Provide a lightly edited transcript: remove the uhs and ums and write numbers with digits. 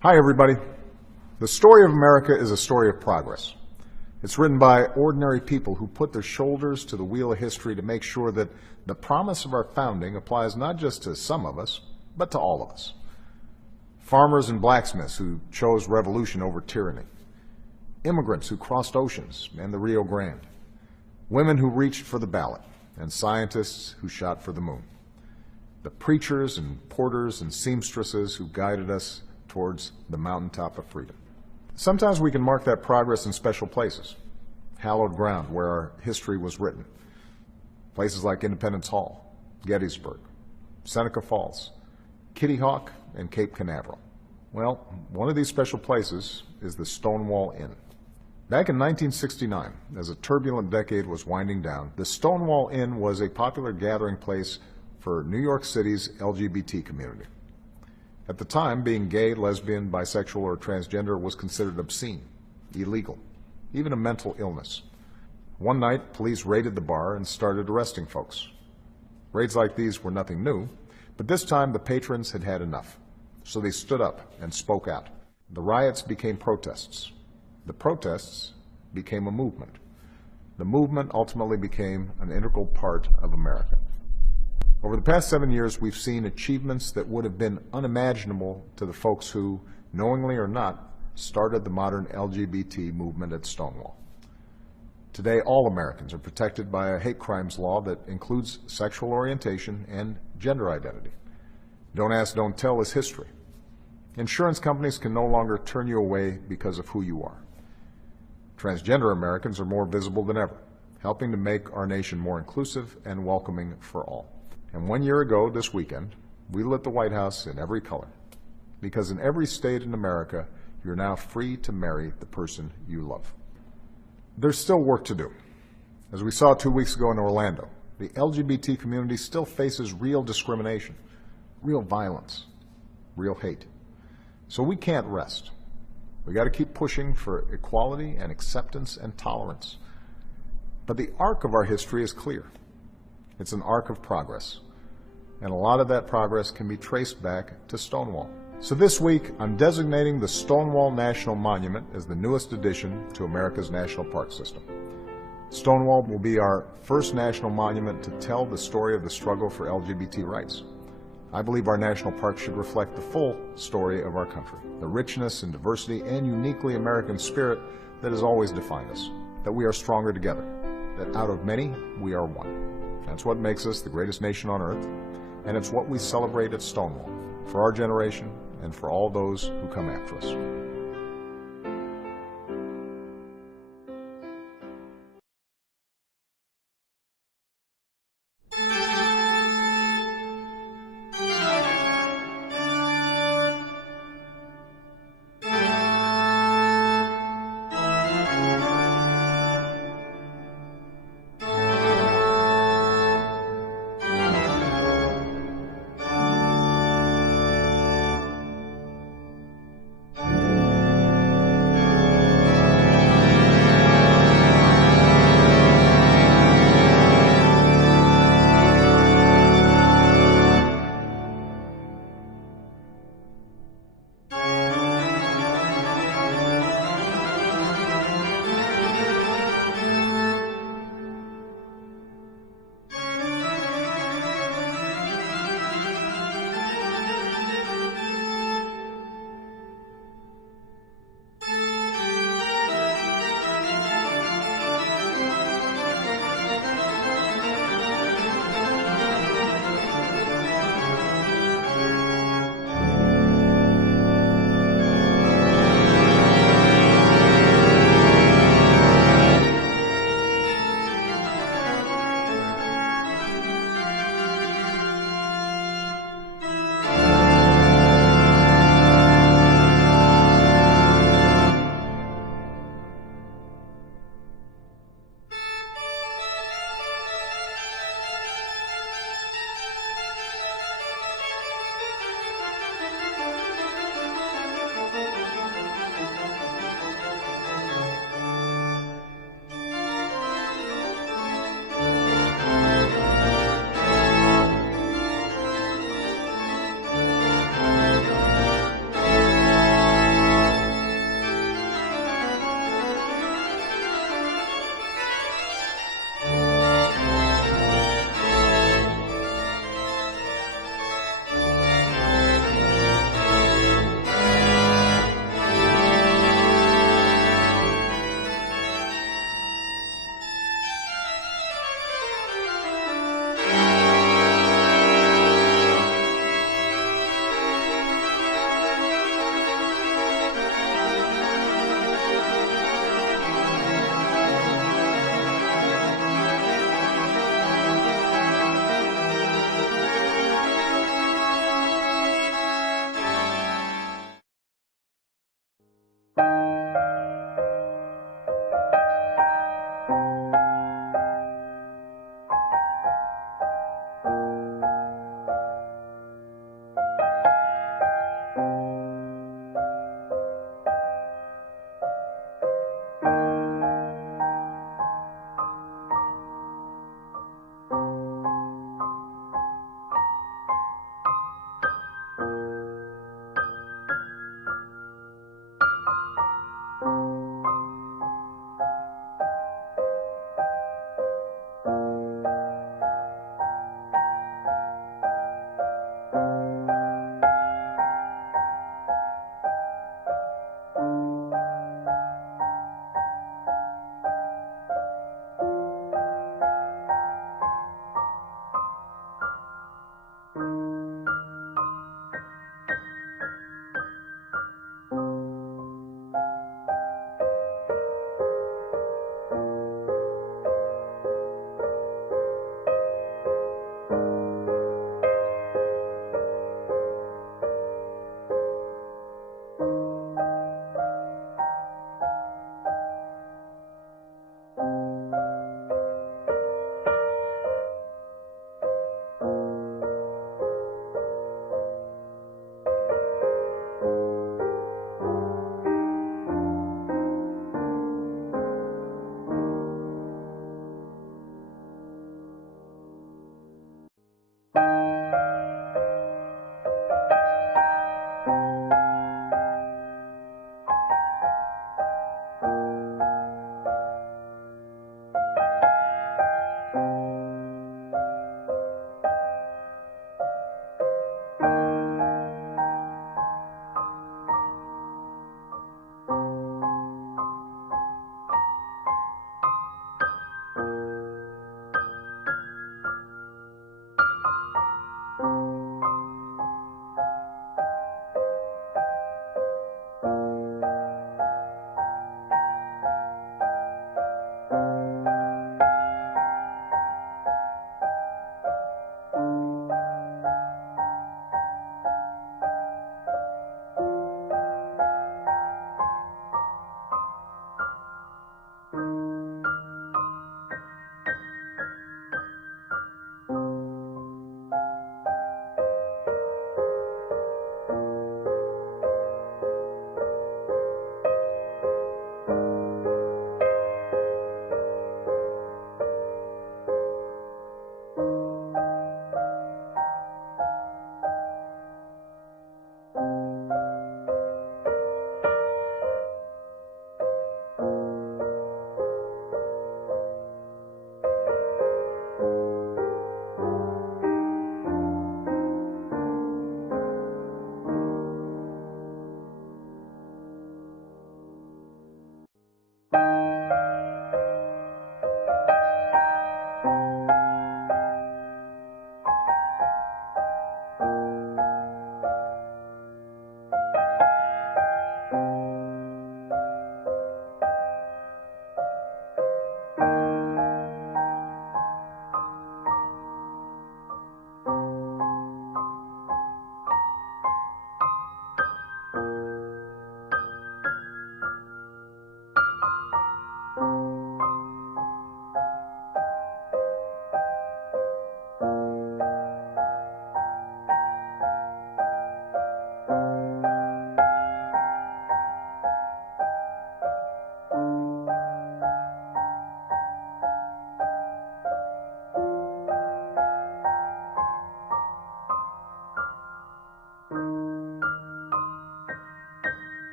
Hi, everybody. The story of America is a story of progress. It's written by ordinary people who put their shoulders to the wheel of history to make sure that the promise of our founding applies not just to some of us, but to all of us. Farmers and blacksmiths who chose revolution over tyranny. Immigrants who crossed oceans and the Rio Grande. Women who reached for the ballot, and scientists who shot for the moon. The preachers and porters and seamstresses who guided us towards the mountaintop of freedom. Sometimes we can mark that progress in special places, hallowed ground where our history was written. Places like Independence Hall, Gettysburg, Seneca Falls, Kitty Hawk, and Cape Canaveral. Well, one of these special places is the Stonewall Inn. Back in 1969, as a turbulent decade was winding down, the Stonewall Inn was a popular gathering place for New York City's LGBT community. At the time, being gay, lesbian, bisexual, or transgender was considered obscene, illegal, even a mental illness. One night, police raided the bar and started arresting folks. Raids like these were nothing new, but this time the patrons had had enough. So they stood up and spoke out. The riots became protests. The protests became a movement. The movement ultimately became an integral part of America. Over the past 7 years, we've seen achievements that would have been unimaginable to the folks who, knowingly or not, started the modern LGBT movement at Stonewall. Today, all Americans are protected by a hate crimes law that includes sexual orientation and gender identity. Don't ask, don't tell is history. Insurance companies can no longer turn you away because of who you are. Transgender Americans are more visible than ever, helping to make our nation more inclusive and welcoming for all. And 1 year ago, this weekend, we lit the White House in every color. Because in every state in America, you're now free to marry the person you love. There's still work to do. As we saw 2 weeks ago in Orlando, the LGBT community still faces real discrimination, real violence, real hate. So we can't rest. We got to keep pushing for equality and acceptance and tolerance. But the arc of our history is clear. It's an arc of progress. And a lot of that progress can be traced back to Stonewall. So this week, I'm designating the Stonewall National Monument as the newest addition to America's national park system. Stonewall will be our first national monument to tell the story of the struggle for LGBT rights. I believe our national park should reflect the full story of our country, the richness and diversity and uniquely American spirit that has always defined us, that we are stronger together, that out of many, we are one. That's what makes us the greatest nation on earth, and it's what we celebrate at Stonewall, for our generation and for all those who come after us.